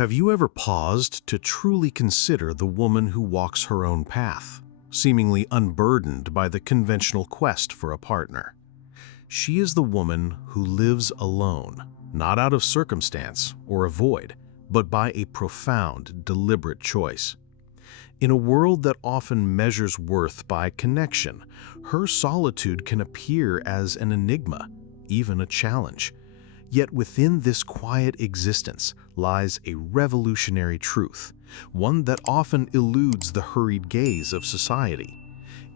Have you ever paused to truly consider the woman who walks her own path, seemingly unburdened by the conventional quest for a partner? She is the woman who lives alone, not out of circumstance or avoid, but by a profound, deliberate choice. In a world that often measures worth by connection, her solitude can appear as an enigma, even a challenge. Yet within this quiet existence lies a revolutionary truth, one that often eludes the hurried gaze of society.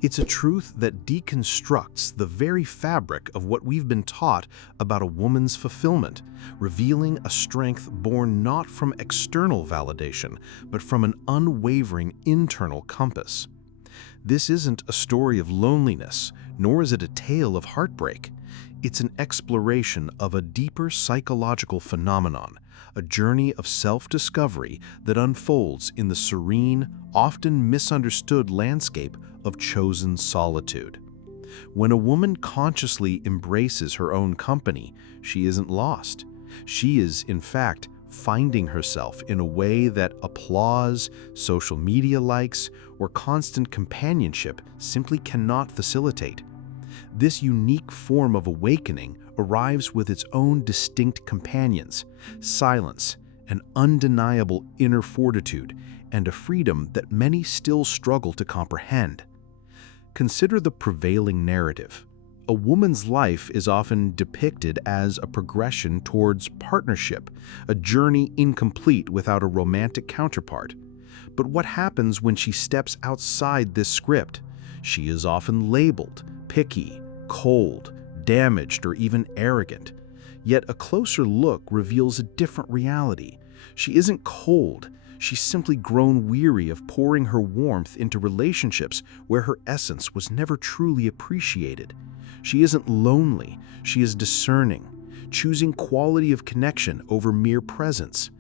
It's a truth that deconstructs the very fabric of what we've been taught about a woman's fulfillment, revealing a strength born not from external validation, but from an unwavering internal compass. This isn't a story of loneliness, nor is it a tale of heartbreak. It's an exploration of a deeper psychological phenomenon, a journey of self-discovery that unfolds in the serene, often misunderstood landscape of chosen solitude. When a woman consciously embraces her own company, she isn't lost. She is, in fact, finding herself in a way that applause, social media likes, or constant companionship simply cannot facilitate. This unique form of awakening arrives with its own distinct companions, silence, an undeniable inner fortitude, and a freedom that many still struggle to comprehend. Consider the prevailing narrative. A woman's life is often depicted as a progression towards partnership, a journey incomplete without a romantic counterpart. But what happens when she steps outside this script? She is often labeled picky, cold, damaged, or even arrogant. Yet a closer look reveals a different reality. She isn't cold. She's simply grown weary of pouring her warmth into relationships where her essence was never truly appreciated. She isn't lonely. She is discerning, choosing quality of connection over mere presence.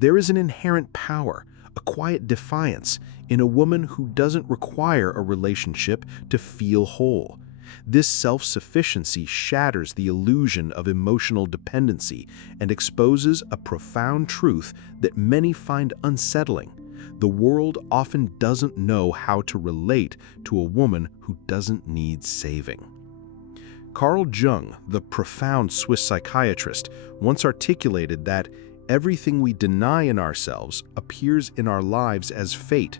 There is an inherent power, a quiet defiance, in a woman who doesn't require a relationship to feel whole. This self-sufficiency shatters the illusion of emotional dependency and exposes a profound truth that many find unsettling. The world often doesn't know how to relate to a woman who doesn't need saving. Carl Jung, the profound Swiss psychiatrist, once articulated that everything we deny in ourselves appears in our lives as fate.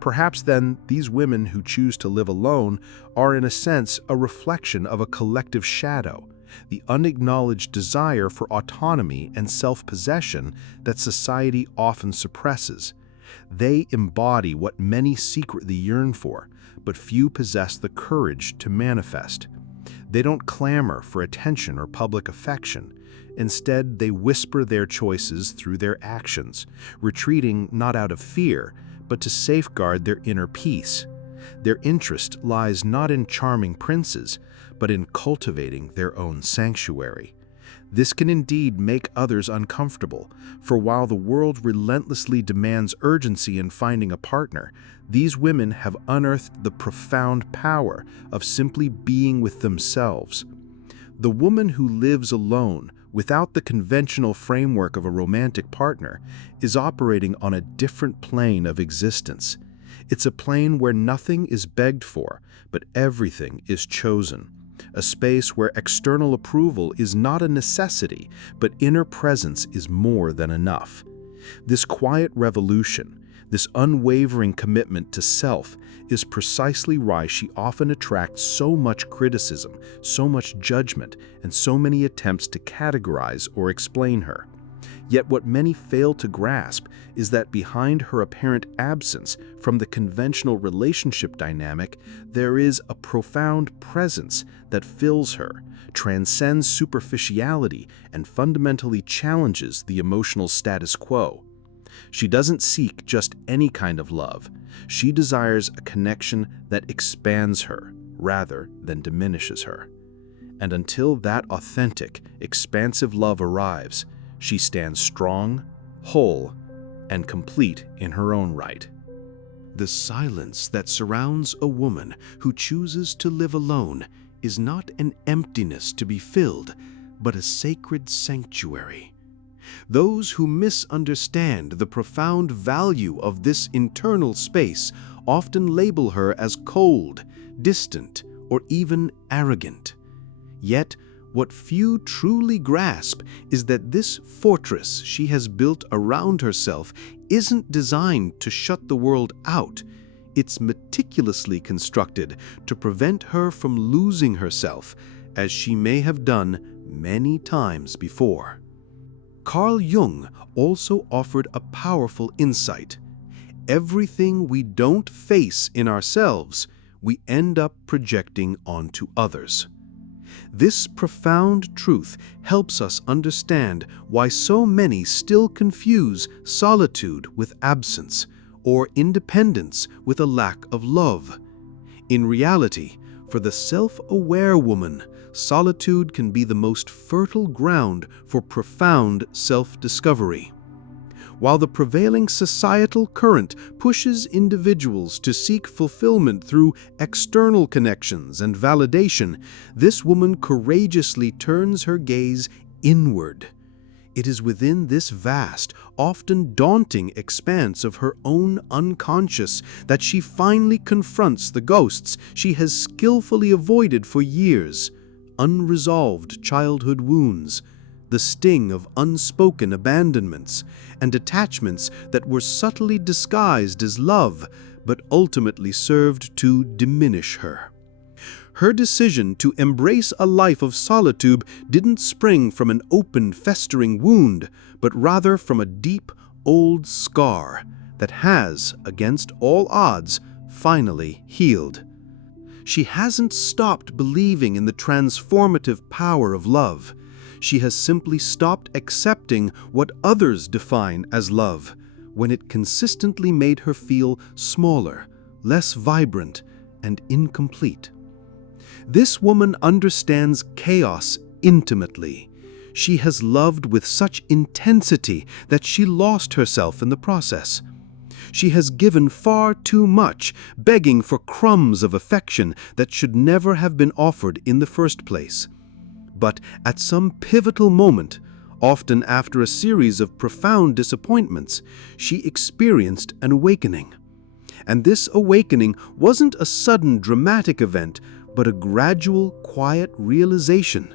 Perhaps then, these women who choose to live alone are in a sense a reflection of a collective shadow, the unacknowledged desire for autonomy and self-possession that society often suppresses. They embody what many secretly yearn for, but few possess the courage to manifest. They don't clamor for attention or public affection. Instead, they whisper their choices through their actions, retreating not out of fear, but to safeguard their inner peace. Their interest lies not in charming princes, but in cultivating their own sanctuary. This can indeed make others uncomfortable, for while the world relentlessly demands urgency in finding a partner, these women have unearthed the profound power of simply being with themselves. The woman who lives alone, without the conventional framework of a romantic partner, is operating on a different plane of existence. It's a plane where nothing is begged for, but everything is chosen. A space where external approval is not a necessity, but inner presence is more than enough. This quiet revolution, this unwavering commitment to self, is precisely why she often attracts so much criticism, so much judgment, and so many attempts to categorize or explain her. Yet what many fail to grasp is that behind her apparent absence from the conventional relationship dynamic, there is a profound presence that fills her, transcends superficiality, and fundamentally challenges the emotional status quo. She doesn't seek just any kind of love. She desires a connection that expands her rather than diminishes her. And until that authentic, expansive love arrives, she stands strong, whole, and complete in her own right. The silence that surrounds a woman who chooses to live alone is not an emptiness to be filled, but a sacred sanctuary. Those who misunderstand the profound value of this internal space often label her as cold, distant, or even arrogant. Yet, what few truly grasp is that this fortress she has built around herself isn't designed to shut the world out. It's meticulously constructed to prevent her from losing herself, as she may have done many times before. Carl Jung also offered a powerful insight. Everything we don't face in ourselves, we end up projecting onto others. This profound truth helps us understand why so many still confuse solitude with absence, or independence with a lack of love. In reality, for the self-aware woman, solitude can be the most fertile ground for profound self-discovery. While the prevailing societal current pushes individuals to seek fulfillment through external connections and validation, this woman courageously turns her gaze inward. It is within this vast, often daunting expanse of her own unconscious that she finally confronts the ghosts she has skillfully avoided for years: unresolved childhood wounds, the sting of unspoken abandonments, and attachments that were subtly disguised as love but ultimately served to diminish her. Her decision to embrace a life of solitude didn't spring from an open, festering wound, but rather from a deep, old scar that has, against all odds, finally healed. She hasn't stopped believing in the transformative power of love. She has simply stopped accepting what others define as love, when it consistently made her feel smaller, less vibrant, and incomplete. This woman understands chaos intimately. She has loved with such intensity that she lost herself in the process. She has given far too much, begging for crumbs of affection that should never have been offered in the first place. But at some pivotal moment, often after a series of profound disappointments, she experienced an awakening. And this awakening wasn't a sudden dramatic event, but a gradual, quiet realization.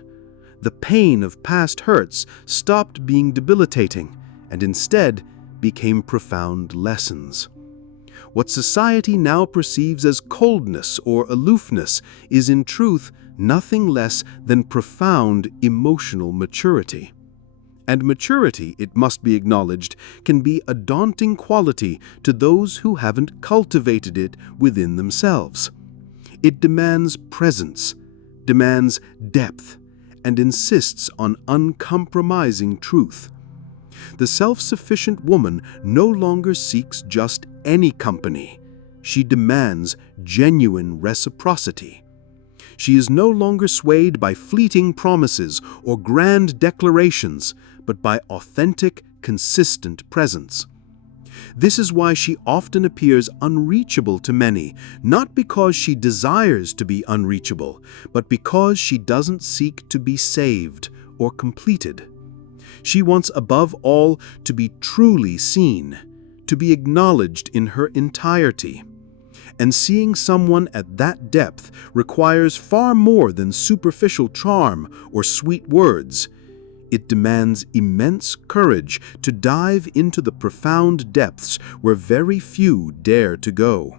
The pain of past hurts stopped being debilitating and instead became profound lessons. What society now perceives as coldness or aloofness is in truth nothing less than profound emotional maturity. And maturity, it must be acknowledged, can be a daunting quality to those who haven't cultivated it within themselves. It demands presence, demands depth, and insists on uncompromising truth. The self-sufficient woman no longer seeks just any company. She demands genuine reciprocity. She is no longer swayed by fleeting promises or grand declarations, but by authentic, consistent presence. This is why she often appears unreachable to many, not because she desires to be unreachable, but because she doesn't seek to be saved or completed. She wants above all to be truly seen, to be acknowledged in her entirety. And seeing someone at that depth requires far more than superficial charm or sweet words. It demands immense courage to dive into the profound depths where very few dare to go.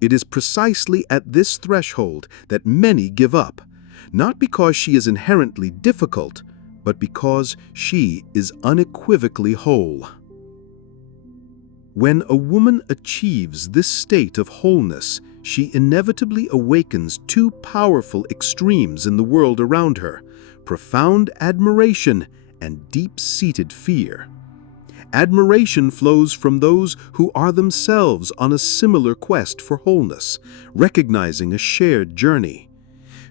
It is precisely at this threshold that many give up, not because she is inherently difficult, but because she is unequivocally whole. When a woman achieves this state of wholeness, she inevitably awakens two powerful extremes in the world around her: profound admiration and deep-seated fear. Admiration flows from those who are themselves on a similar quest for wholeness, recognizing a shared journey.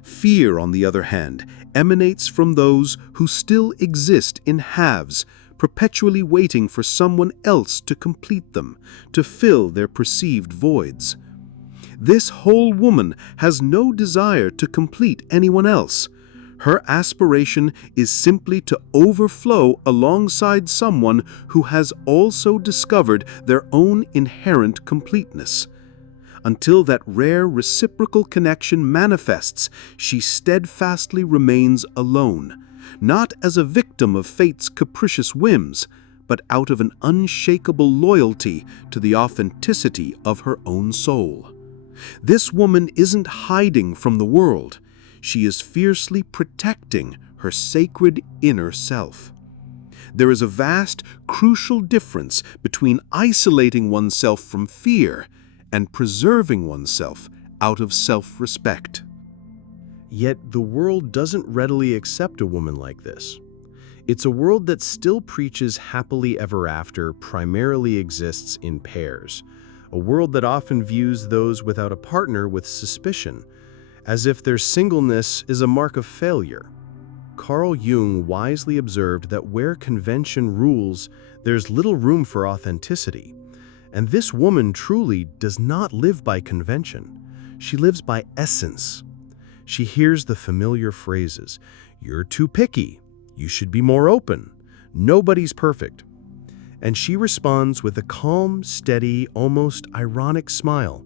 Fear, on the other hand, emanates from those who still exist in halves, perpetually waiting for someone else to complete them, to fill their perceived voids. This whole woman has no desire to complete anyone else. Her aspiration is simply to overflow alongside someone who has also discovered their own inherent completeness. Until that rare reciprocal connection manifests, she steadfastly remains alone, not as a victim of fate's capricious whims, but out of an unshakable loyalty to the authenticity of her own soul. This woman isn't hiding from the world. She is fiercely protecting her sacred inner self. There is a vast, crucial difference between isolating oneself from fear and preserving oneself out of self-respect. Yet the world doesn't readily accept a woman like this. It's a world that still preaches happily ever after, primarily exists in pairs. A world that often views those without a partner with suspicion, as if their singleness is a mark of failure. Carl Jung wisely observed that where convention rules, there's little room for authenticity. And this woman truly does not live by convention. She lives by essence. She hears the familiar phrases, "You're too picky. You should be more open. Nobody's perfect." And she responds with a calm, steady, almost ironic smile,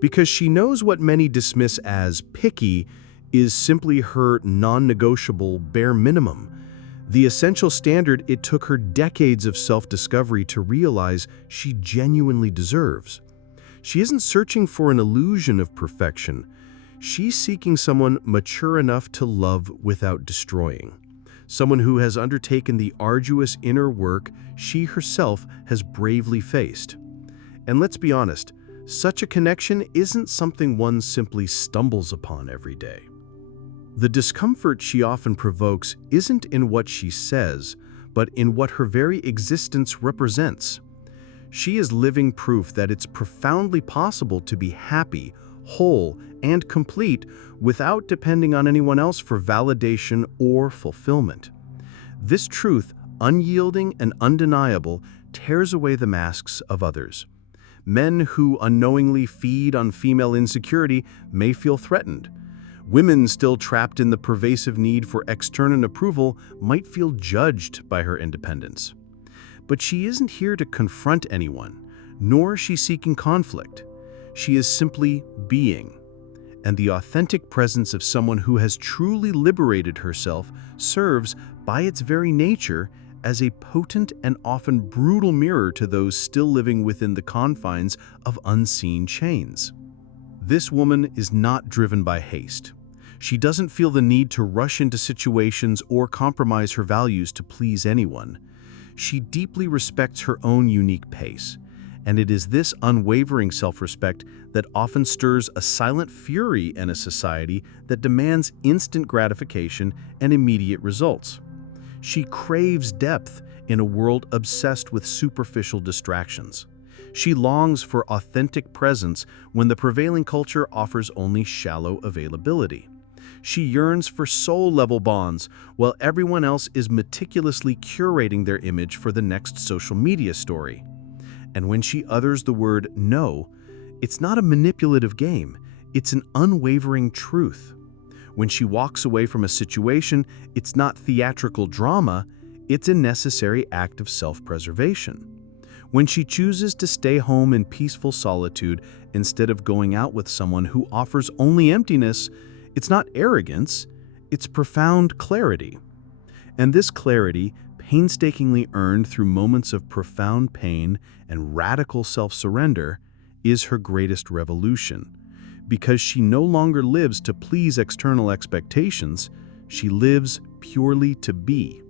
because she knows what many dismiss as picky is simply her non-negotiable bare minimum, the essential standard it took her decades of self-discovery to realize she genuinely deserves. She isn't searching for an illusion of perfection. She's seeking someone mature enough to love without destroying. Someone who has undertaken the arduous inner work she herself has bravely faced. And let's be honest, such a connection isn't something one simply stumbles upon every day. The discomfort she often provokes isn't in what she says, but in what her very existence represents. She is living proof that it's profoundly possible to be happy, whole, and complete without depending on anyone else for validation or fulfillment. This truth, unyielding and undeniable, tears away the masks of others. Men who unknowingly feed on female insecurity may feel threatened. Women still trapped in the pervasive need for external approval might feel judged by her independence. But she isn't here to confront anyone, nor is she seeking conflict. She is simply being. And the authentic presence of someone who has truly liberated herself serves, by its very nature, as a potent and often brutal mirror to those still living within the confines of unseen chains. This woman is not driven by haste. She doesn't feel the need to rush into situations or compromise her values to please anyone. She deeply respects her own unique pace, and it is this unwavering self-respect that often stirs a silent fury in a society that demands instant gratification and immediate results. She craves depth in a world obsessed with superficial distractions. She longs for authentic presence when the prevailing culture offers only shallow availability. She yearns for soul-level bonds while everyone else is meticulously curating their image for the next social media story. And when she utters the word no, it's not a manipulative game, it's an unwavering truth. When she walks away from a situation, it's not theatrical drama, it's a necessary act of self-preservation. When she chooses to stay home in peaceful solitude instead of going out with someone who offers only emptiness, it's not arrogance, it's profound clarity. And this clarity, painstakingly earned through moments of profound pain and radical self-surrender, is her greatest revolution. Because she no longer lives to please external expectations, she lives purely to be.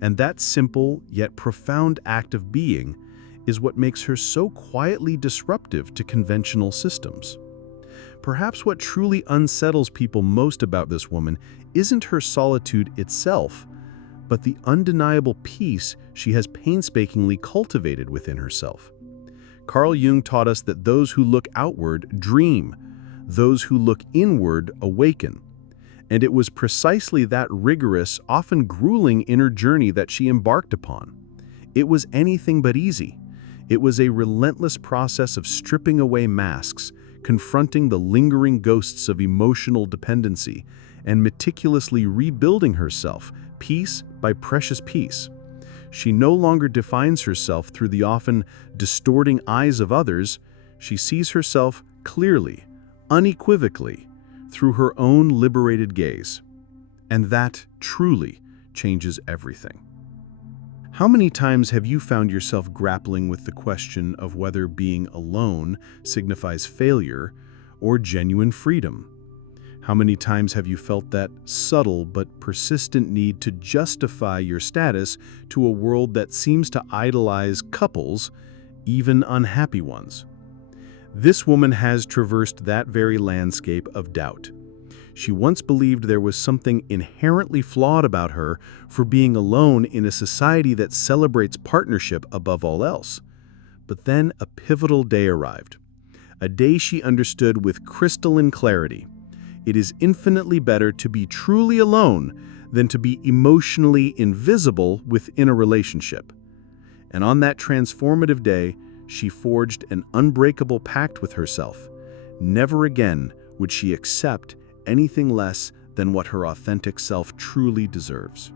And that simple yet profound act of being is what makes her so quietly disruptive to conventional systems. Perhaps what truly unsettles people most about this woman isn't her solitude itself, but the undeniable peace she has painstakingly cultivated within herself. Carl Jung taught us that those who look outward dream, those who look inward awaken. And it was precisely that rigorous, often grueling inner journey that she embarked upon. It was anything but easy. It was a relentless process of stripping away masks, confronting the lingering ghosts of emotional dependency, and meticulously rebuilding herself, piece by precious piece. She no longer defines herself through the often distorting eyes of others. She sees herself clearly, unequivocally, through her own liberated gaze. And that truly changes everything. How many times have you found yourself grappling with the question of whether being alone signifies failure or genuine freedom? How many times have you felt that subtle but persistent need to justify your status to a world that seems to idolize couples, even unhappy ones? This woman has traversed that very landscape of doubt. She once believed there was something inherently flawed about her for being alone in a society that celebrates partnership above all else. But then a pivotal day arrived. A day she understood with crystalline clarity. It is infinitely better to be truly alone than to be emotionally invisible within a relationship. And on that transformative day, she forged an unbreakable pact with herself. Never again would she accept anything less than what her authentic self truly deserves.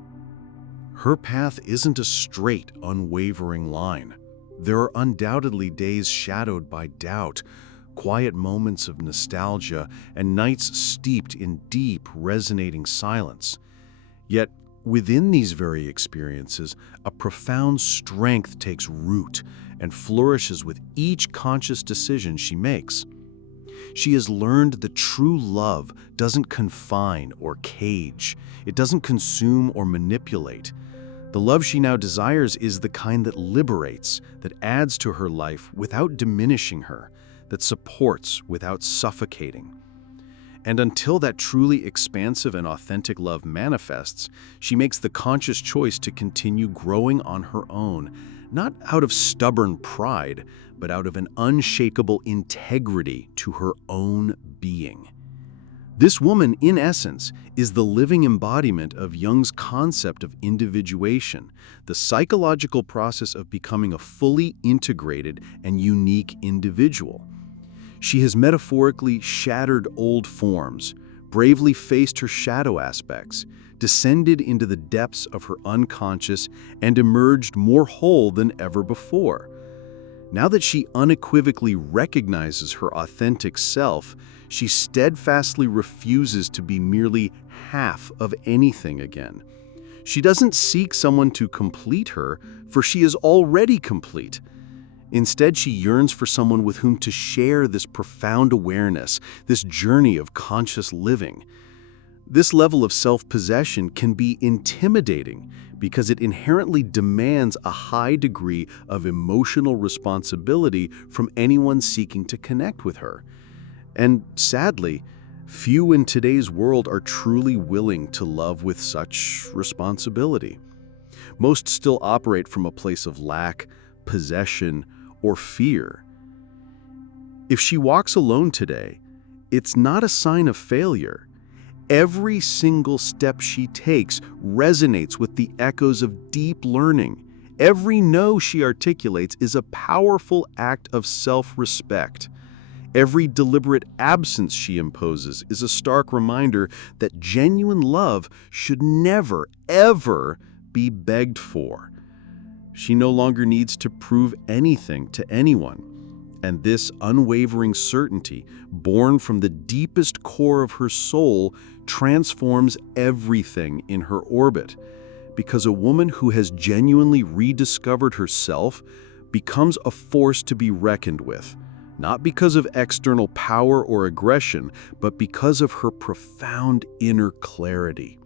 Her path isn't a straight, unwavering line. There are undoubtedly days shadowed by doubt, quiet moments of nostalgia, and nights steeped in deep, resonating silence. Yet, within these very experiences, a profound strength takes root and flourishes with each conscious decision she makes. She has learned that true love doesn't confine or cage. It doesn't consume or manipulate. The love she now desires is the kind that liberates, that adds to her life without diminishing her, that supports without suffocating. And until that truly expansive and authentic love manifests, she makes the conscious choice to continue growing on her own, not out of stubborn pride, but out of an unshakable integrity to her own being. This woman, in essence, is the living embodiment of Jung's concept of individuation, the psychological process of becoming a fully integrated and unique individual. She has metaphorically shattered old forms, bravely faced her shadow aspects, descended into the depths of her unconscious, and emerged more whole than ever before. Now that she unequivocally recognizes her authentic self, she steadfastly refuses to be merely half of anything again. She doesn't seek someone to complete her, for she is already complete. Instead, she yearns for someone with whom to share this profound awareness, this journey of conscious living. This level of self-possession can be intimidating because it inherently demands a high degree of emotional responsibility from anyone seeking to connect with her. And sadly, few in today's world are truly willing to love with such responsibility. Most still operate from a place of lack, possession, or fear. If she walks alone today, it's not a sign of failure. Every single step she takes resonates with the echoes of deep learning. Every no she articulates is a powerful act of self-respect. Every deliberate absence she imposes is a stark reminder that genuine love should never, ever be begged for. She no longer needs to prove anything to anyone. And this unwavering certainty, born from the deepest core of her soul, transforms everything in her orbit. Because a woman who has genuinely rediscovered herself becomes a force to be reckoned with, not because of external power or aggression, but because of her profound inner clarity.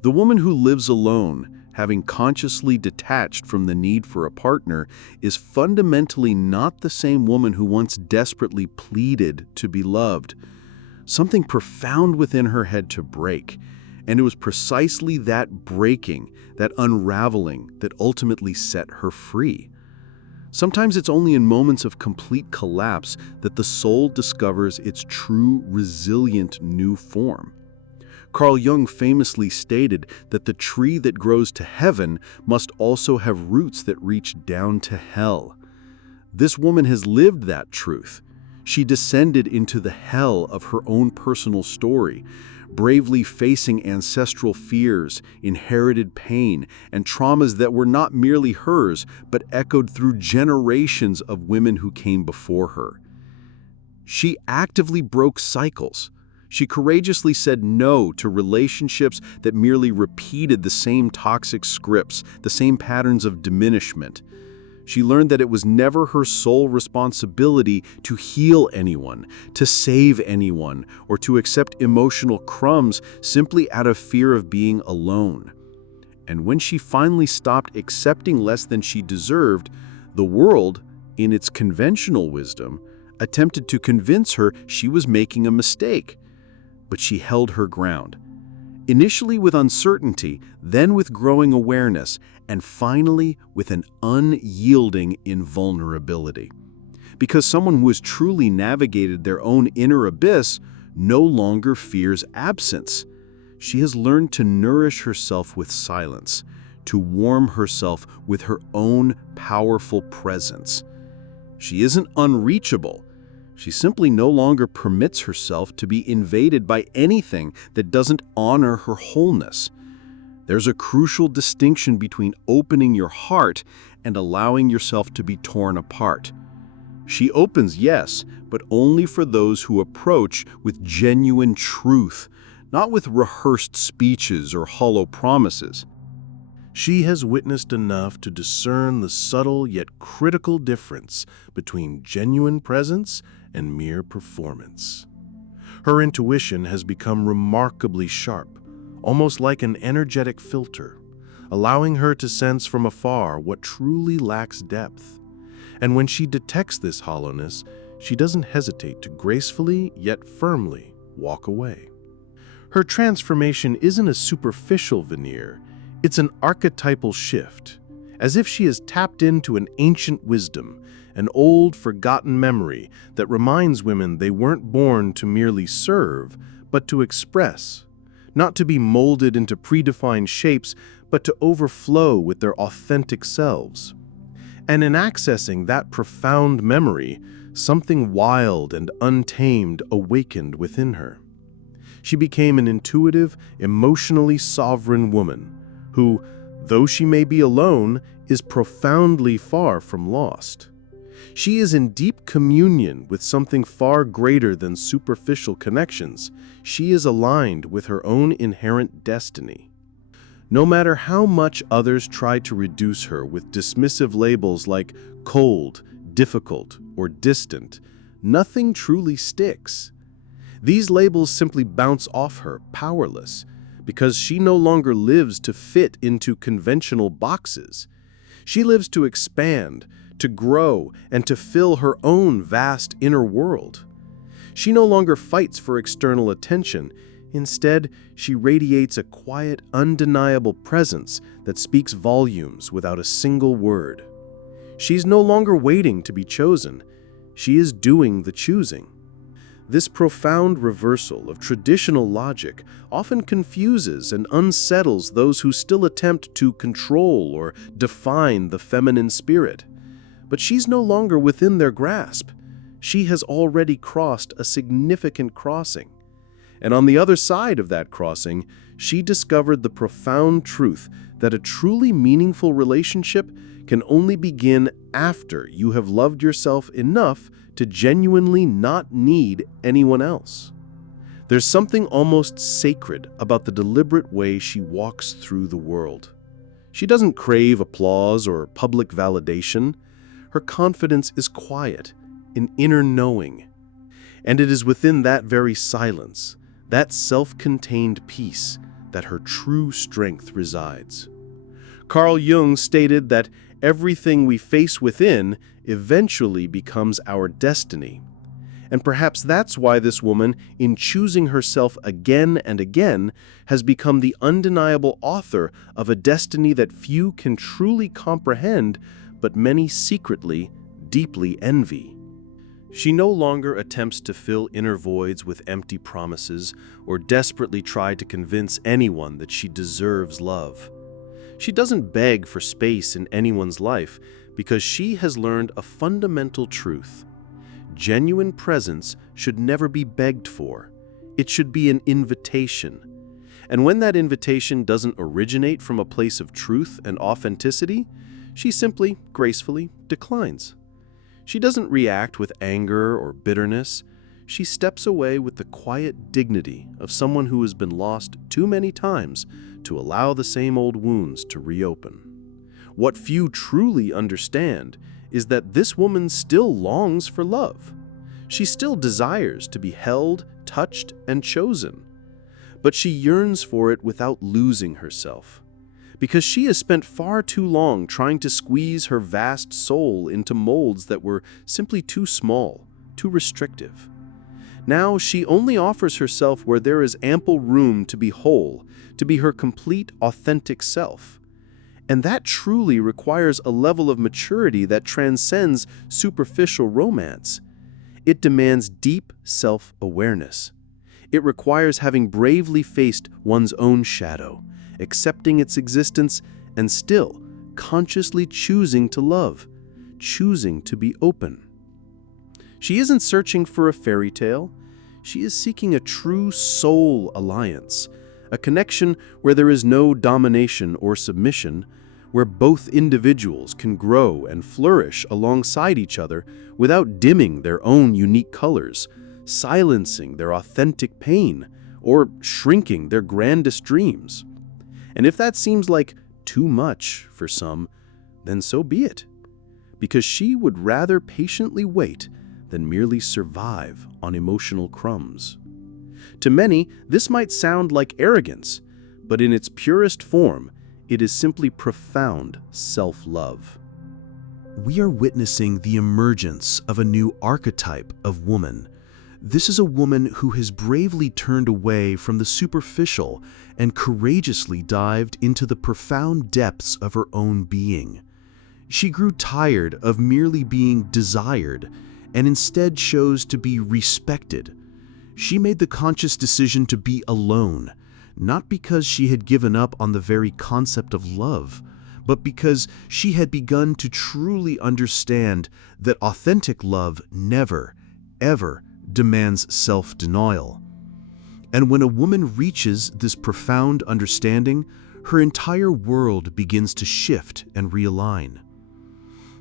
The woman who lives alone, having consciously detached from the need for a partner, is fundamentally not the same woman who once desperately pleaded to be loved. Something profound within her had to break, and it was precisely that breaking, that unraveling, that ultimately set her free. Sometimes it's only in moments of complete collapse that the soul discovers its true, resilient new form. Carl Jung famously stated that the tree that grows to heaven must also have roots that reach down to hell. This woman has lived that truth. She descended into the hell of her own personal story, bravely facing ancestral fears, inherited pain, and traumas that were not merely hers, but echoed through generations of women who came before her. She actively broke cycles. She courageously said no to relationships that merely repeated the same toxic scripts, the same patterns of diminishment. She learned that it was never her sole responsibility to heal anyone, to save anyone, or to accept emotional crumbs simply out of fear of being alone. And when she finally stopped accepting less than she deserved, the world, in its conventional wisdom, attempted to convince her she was making a mistake. But she held her ground. Initially with uncertainty, then with growing awareness, and finally with an unyielding invulnerability. Because someone who has truly navigated their own inner abyss no longer fears absence. She has learned to nourish herself with silence, to warm herself with her own powerful presence. She isn't unreachable. She simply no longer permits herself to be invaded by anything that doesn't honor her wholeness. There's a crucial distinction between opening your heart and allowing yourself to be torn apart. She opens, yes, but only for those who approach with genuine truth, not with rehearsed speeches or hollow promises. She has witnessed enough to discern the subtle yet critical difference between genuine presence and mere performance. Her intuition has become remarkably sharp, almost like an energetic filter, allowing her to sense from afar what truly lacks depth. And when she detects this hollowness, she doesn't hesitate to gracefully yet firmly walk away. Her transformation isn't a superficial veneer, it's an archetypal shift, as if she has tapped into an ancient wisdom, an old, forgotten memory that reminds women they weren't born to merely serve, but to express, not to be molded into predefined shapes, but to overflow with their authentic selves. And in accessing that profound memory, something wild and untamed awakened within her. She became an intuitive, emotionally sovereign woman who, though she may be alone, is profoundly far from lost. She is in deep communion with something far greater than superficial connections. She is aligned with her own inherent destiny. No matter how much others try to reduce her with dismissive labels like cold, difficult, or distant, nothing truly sticks. These labels simply bounce off her, powerless, because she no longer lives to fit into conventional boxes. She lives to expand, to grow, and to fill her own vast inner world. She no longer fights for external attention. Instead, she radiates a quiet, undeniable presence that speaks volumes without a single word. She's no longer waiting to be chosen. She is doing the choosing. This profound reversal of traditional logic often confuses and unsettles those who still attempt to control or define the feminine spirit. But she's no longer within their grasp. She has already crossed a significant crossing. And on the other side of that crossing, she discovered the profound truth that a truly meaningful relationship can only begin after you have loved yourself enough to genuinely not need anyone else. There's something almost sacred about the deliberate way she walks through the world. She doesn't crave applause or public validation. Her confidence is quiet, an inner knowing. And it is within that very silence, that self-contained peace, that her true strength resides. Carl Jung stated that everything we face within eventually becomes our destiny. And perhaps that's why this woman, in choosing herself again and again, has become the undeniable author of a destiny that few can truly comprehend, but many secretly, deeply envy. She no longer attempts to fill inner voids with empty promises or desperately try to convince anyone that she deserves love. She doesn't beg for space in anyone's life because she has learned a fundamental truth. Genuine presence should never be begged for. It should be an invitation. And when that invitation doesn't originate from a place of truth and authenticity, she simply, gracefully declines. She doesn't react with anger or bitterness. She steps away with the quiet dignity of someone who has been lost too many times to allow the same old wounds to reopen. What few truly understand is that this woman still longs for love. She still desires to be held, touched, and chosen. But she yearns for it without losing herself, because she has spent far too long trying to squeeze her vast soul into molds that were simply too small, too restrictive. Now she only offers herself where there is ample room to be whole, to be her complete, authentic self. And that truly requires a level of maturity that transcends superficial romance. It demands deep self-awareness. It requires having bravely faced one's own shadow, accepting its existence, and still consciously choosing to love, choosing to be open. She isn't searching for a fairy tale. She is seeking a true soul alliance, a connection where there is no domination or submission, where both individuals can grow and flourish alongside each other without dimming their own unique colors, silencing their authentic pain, or shrinking their grandest dreams. And if that seems like too much for some, then so be it, because she would rather patiently wait than merely survive on emotional crumbs. To many, this might sound like arrogance, but in its purest form, it is simply profound self-love. We are witnessing the emergence of a new archetype of woman. This is a woman who has bravely turned away from the superficial and courageously dived into the profound depths of her own being. She grew tired of merely being desired and instead chose to be respected. She made the conscious decision to be alone, not because she had given up on the very concept of love, but because she had begun to truly understand that authentic love never, ever demands self-denial. And when a woman reaches this profound understanding, her entire world begins to shift and realign.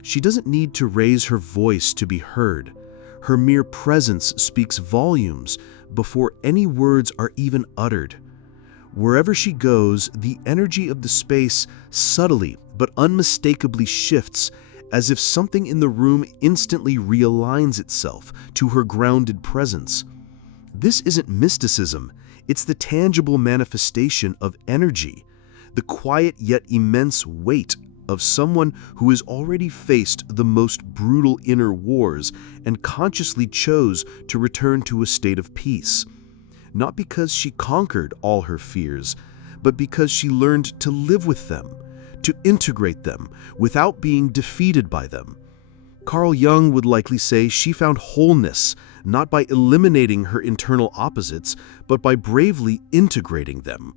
She doesn't need to raise her voice to be heard. Her mere presence speaks volumes before any words are even uttered. Wherever she goes, the energy of the space subtly but unmistakably shifts, as if something in the room instantly realigns itself to her grounded presence. This isn't mysticism, it's the tangible manifestation of energy, the quiet yet immense weight of someone who has already faced the most brutal inner wars and consciously chose to return to a state of peace. Not because she conquered all her fears, but because she learned to live with them, to integrate them without being defeated by them. Carl Jung would likely say she found wholeness not by eliminating her internal opposites, but by bravely integrating them.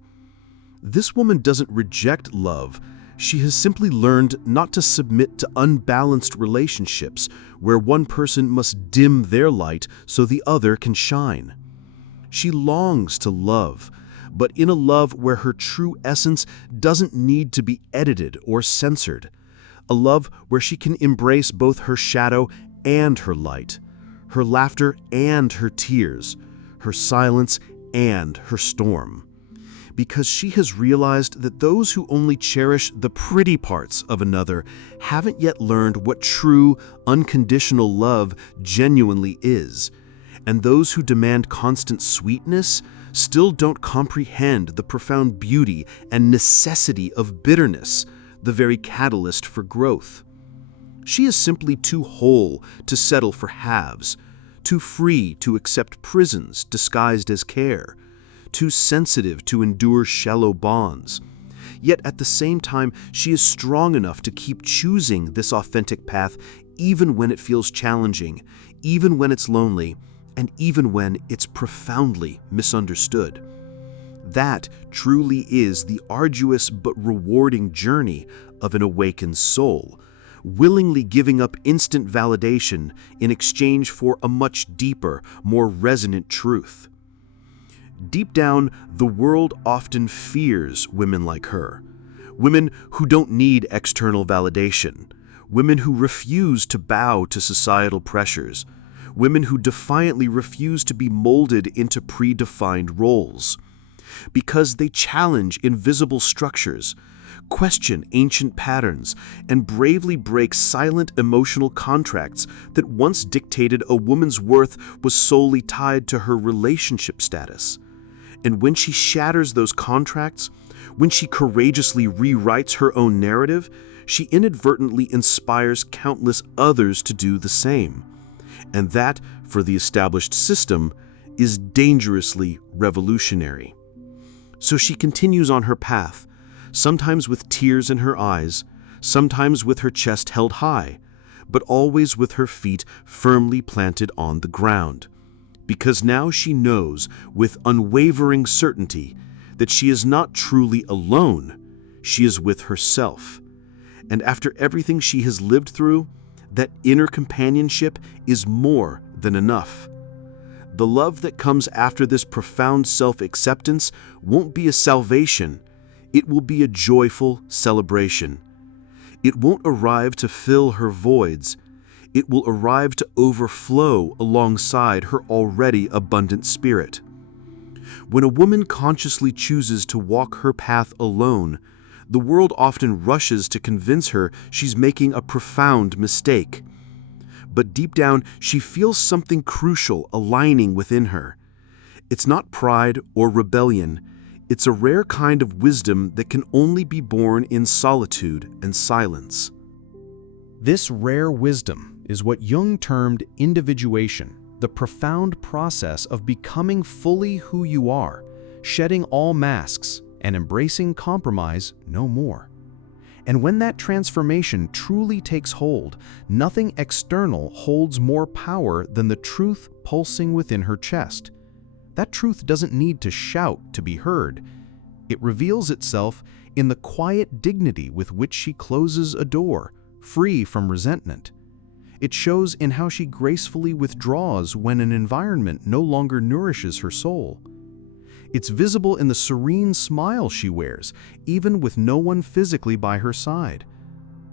This woman doesn't reject love. She has simply learned not to submit to unbalanced relationships where one person must dim their light so the other can shine. She longs to love, but in a love where her true essence doesn't need to be edited or censored. A love where she can embrace both her shadow and her light, her laughter and her tears, her silence and her storm. Because she has realized that those who only cherish the pretty parts of another haven't yet learned what true, unconditional love genuinely is. And those who demand constant sweetness still don't comprehend the profound beauty and necessity of bitterness, the very catalyst for growth. She is simply too whole to settle for halves, too free to accept prisons disguised as care, too sensitive to endure shallow bonds. Yet at the same time, she is strong enough to keep choosing this authentic path even when it feels challenging, even when it's lonely, and even when it's profoundly misunderstood. That truly is the arduous but rewarding journey of an awakened soul, willingly giving up instant validation in exchange for a much deeper, more resonant truth. Deep down, the world often fears women like her. Women who don't need external validation. Women who refuse to bow to societal pressures. Women who defiantly refuse to be molded into predefined roles. Because they challenge invisible structures, question ancient patterns, and bravely break silent emotional contracts that once dictated a woman's worth was solely tied to her relationship status. And when she shatters those contracts, when she courageously rewrites her own narrative, she inadvertently inspires countless others to do the same. And that, for the established system, is dangerously revolutionary. So she continues on her path, sometimes with tears in her eyes, sometimes with her chest held high, but always with her feet firmly planted on the ground. Because now she knows with unwavering certainty that she is not truly alone, she is with herself. And after everything she has lived through, that inner companionship is more than enough. The love that comes after this profound self-acceptance won't be a salvation, it will be a joyful celebration. It won't arrive to fill her voids, it will arrive to overflow alongside her already abundant spirit. When a woman consciously chooses to walk her path alone, the world often rushes to convince her she's making a profound mistake. But deep down, she feels something crucial aligning within her. It's not pride or rebellion. It's a rare kind of wisdom that can only be born in solitude and silence. This rare wisdom is what Jung termed individuation, the profound process of becoming fully who you are, shedding all masks, and embracing compromise no more. And when that transformation truly takes hold, nothing external holds more power than the truth pulsing within her chest. That truth doesn't need to shout to be heard. It reveals itself in the quiet dignity with which she closes a door, free from resentment. It shows in how she gracefully withdraws when an environment no longer nourishes her soul. It's visible in the serene smile she wears, even with no one physically by her side.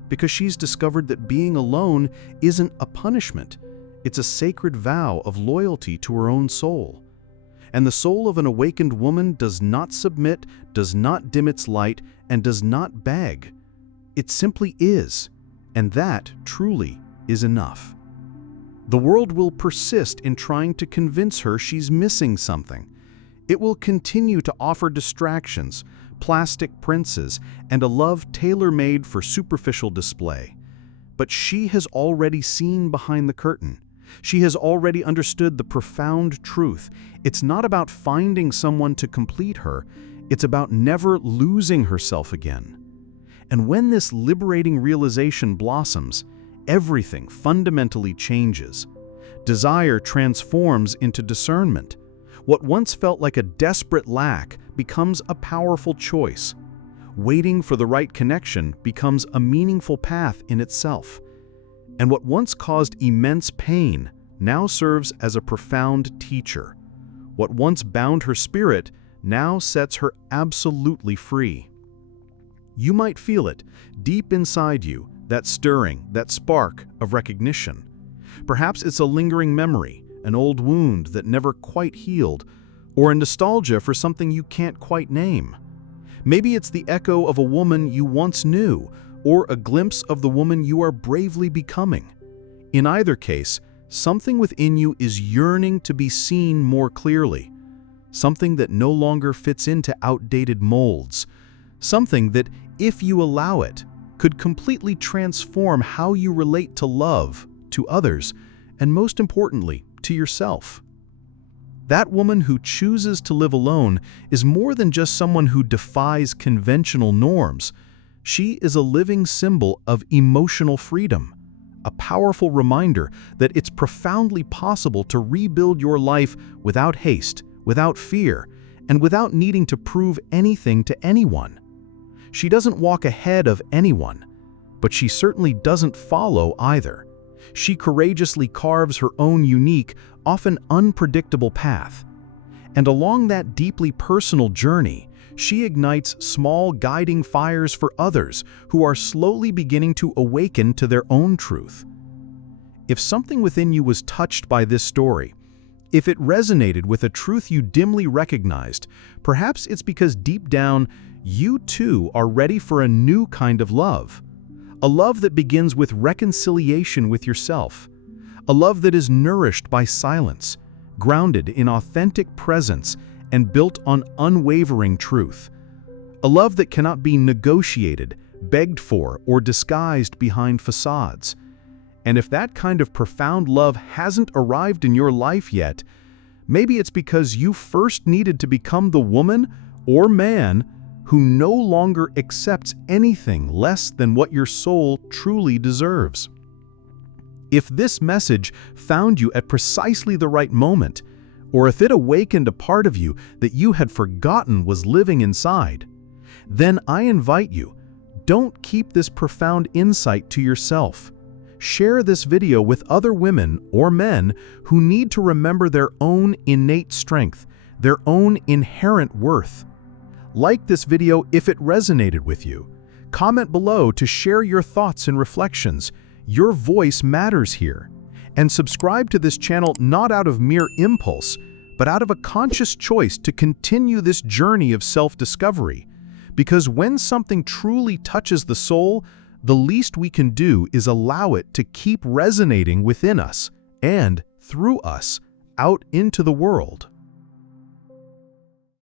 Because she's discovered that being alone isn't a punishment, it's a sacred vow of loyalty to her own soul. And the soul of an awakened woman does not submit, does not dim its light, and does not beg. It simply is, and that, truly, is enough. The world will persist in trying to convince her she's missing something. It will continue to offer distractions, plastic princes, and a love tailor-made for superficial display. But she has already seen behind the curtain. She has already understood the profound truth. It's not about finding someone to complete her, it's about never losing herself again. And when this liberating realization blossoms, everything fundamentally changes. Desire transforms into discernment. What once felt like a desperate lack becomes a powerful choice. Waiting for the right connection becomes a meaningful path in itself. And what once caused immense pain now serves as a profound teacher. What once bound her spirit now sets her absolutely free. You might feel it deep inside you, that stirring, that spark of recognition. Perhaps it's a lingering memory, an old wound that never quite healed, or a nostalgia for something you can't quite name. Maybe it's the echo of a woman you once knew, or a glimpse of the woman you are bravely becoming. In either case, something within you is yearning to be seen more clearly, something that no longer fits into outdated molds, something that, if you allow it, could completely transform how you relate to love, to others, and most importantly, to yourself. That woman who chooses to live alone is more than just someone who defies conventional norms. She is a living symbol of emotional freedom, a powerful reminder that it's profoundly possible to rebuild your life without haste, without fear, and without needing to prove anything to anyone. She doesn't walk ahead of anyone, but she certainly doesn't follow either. She courageously carves her own unique, often unpredictable path. And along that deeply personal journey, she ignites small guiding fires for others who are slowly beginning to awaken to their own truth. If something within you was touched by this story, if it resonated with a truth you dimly recognized, perhaps it's because deep down, you too are ready for a new kind of love. A love that begins with reconciliation with yourself. A love that is nourished by silence, grounded in authentic presence, and built on unwavering truth. A love that cannot be negotiated, begged for, or disguised behind facades. And if that kind of profound love hasn't arrived in your life yet, maybe it's because you first needed to become the woman or man who no longer accepts anything less than what your soul truly deserves. If this message found you at precisely the right moment, or if it awakened a part of you that you had forgotten was living inside, then I invite you, don't keep this profound insight to yourself. Share this video with other women or men who need to remember their own innate strength, their own inherent worth. Like this video if it resonated with you. Comment below to share your thoughts and reflections. Your voice matters here. And subscribe to this channel not out of mere impulse, but out of a conscious choice to continue this journey of self-discovery. Because when something truly touches the soul, the least we can do is allow it to keep resonating within us and, through us, out into the world.